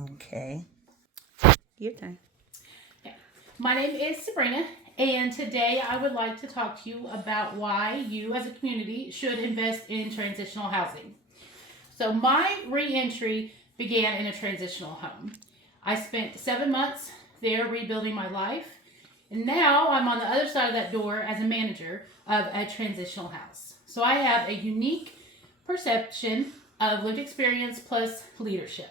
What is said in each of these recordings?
Okay. Your turn. My name is Sabrina, and today I would like to talk to you about why you as a community should invest in transitional housing. So, my re entry began in a transitional home. I spent 7 months there rebuilding my life, and now I'm on the other side of that door as a manager of a transitional house. So, I have a unique perception of lived experience plus leadership.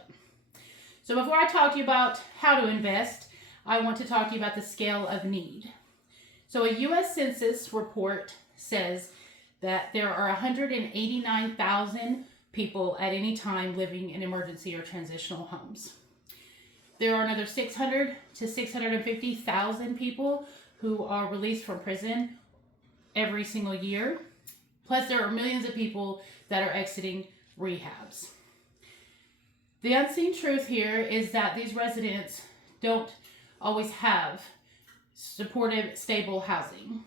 So before I talk to you about how to invest, I want to talk to you about the scale of need. So a U.S. Census report says that there are 189,000 people at any time living in emergency or transitional homes. There are another 600 to 650,000 people who are released from prison every single year. Plus, there are millions of people that are exiting rehabs. The unseen truth here is that these residents don't always have supportive, stable housing.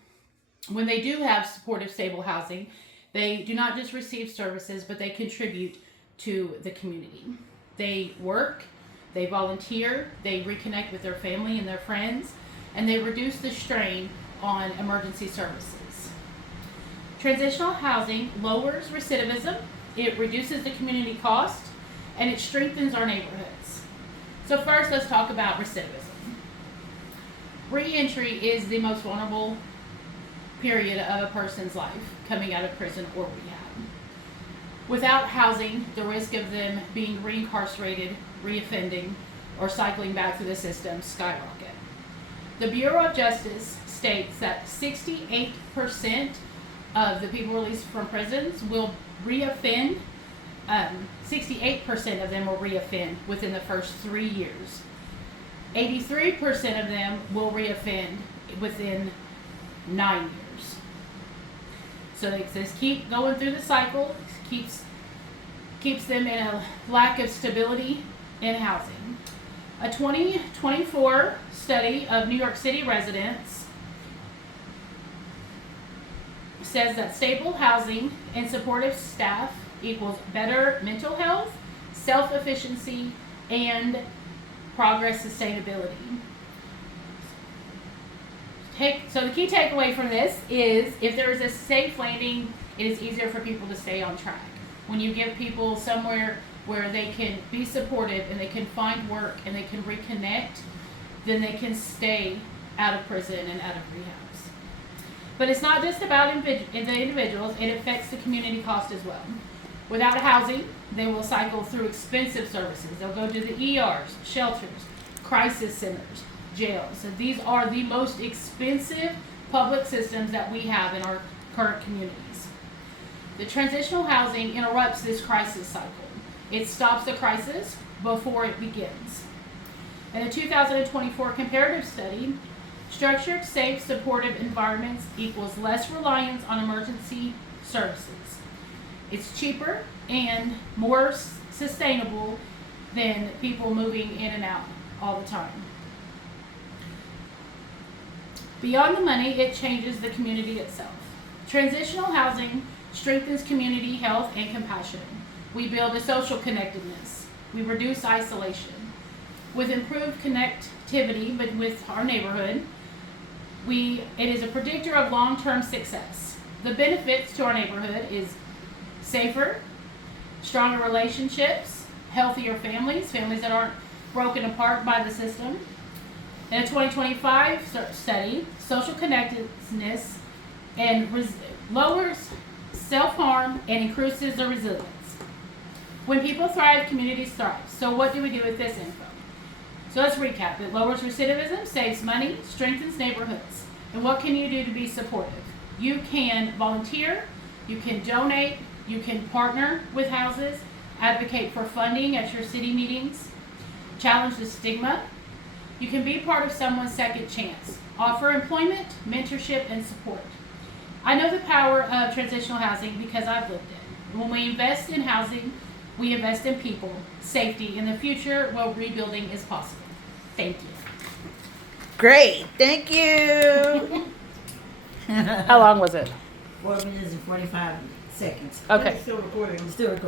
When they do have supportive, stable housing, they do not just receive services, but they contribute to the community. They work, they volunteer, they reconnect with their family and their friends, and they reduce the strain on emergency services. Transitional housing lowers recidivism, it reduces the community cost, and it strengthens our neighborhoods. So first, let's talk about recidivism. Re-entry is the most vulnerable period of a person's life coming out of prison or rehab. Without housing, the risk of them being reincarcerated, reoffending, or cycling back through the system skyrocket. The Bureau of Justice states that 68% of the people released from prisons will reoffend. 68% of them will reoffend within the first 3 years. 83% of them will reoffend within 9 years. So they just keep going through the cycle, keeps them in a lack of stability in housing. A 2024 study of New York City residents says that stable housing and supportive staff equals better mental health, self-efficiency, and progress sustainability. So the key takeaway from this is if there is a safe landing, it is easier for people to stay on track. When you give people somewhere where they can be supportive and they can find work and they can reconnect, then they can stay out of prison and out of rehabs. But it's not just about the individuals, it affects the community cost as well. Without housing, they will cycle through expensive services. They'll go to the ERs, shelters, crisis centers, jails. So these are the most expensive public systems that we have in our current communities. The transitional housing interrupts this crisis cycle. It stops the crisis before it begins. In a 2024 comparative study, structured, safe, supportive environments equals less reliance on emergency services. It's cheaper and more sustainable than people moving in and out all the time. Beyond the money, it changes the community itself. Transitional housing strengthens community health and compassion. We build a social connectedness. We reduce isolation. With improved connectivity with our neighborhood, it is a predictor of long-term success. The benefits to our neighborhood is safer, stronger relationships, healthier families that aren't broken apart by the system. In a 2025 study, social connectedness lowers self-harm and increases the resilience. When people thrive, communities thrive. So what do we do with this info? So let's recap. It lowers recidivism, saves money, strengthens neighborhoods. And what can you do to be supportive? You can volunteer, you can donate, you can partner with houses, advocate for funding at your city meetings, challenge the stigma. You can be part of someone's second chance, offer employment, mentorship, and support. I know the power of transitional housing because I've lived it. When we invest in housing, we invest in people, safety, and the future where rebuilding is possible. Thank you. Great. Thank you. How long was it? 4 minutes and 45 seconds. Okay. Still recording. Still recording.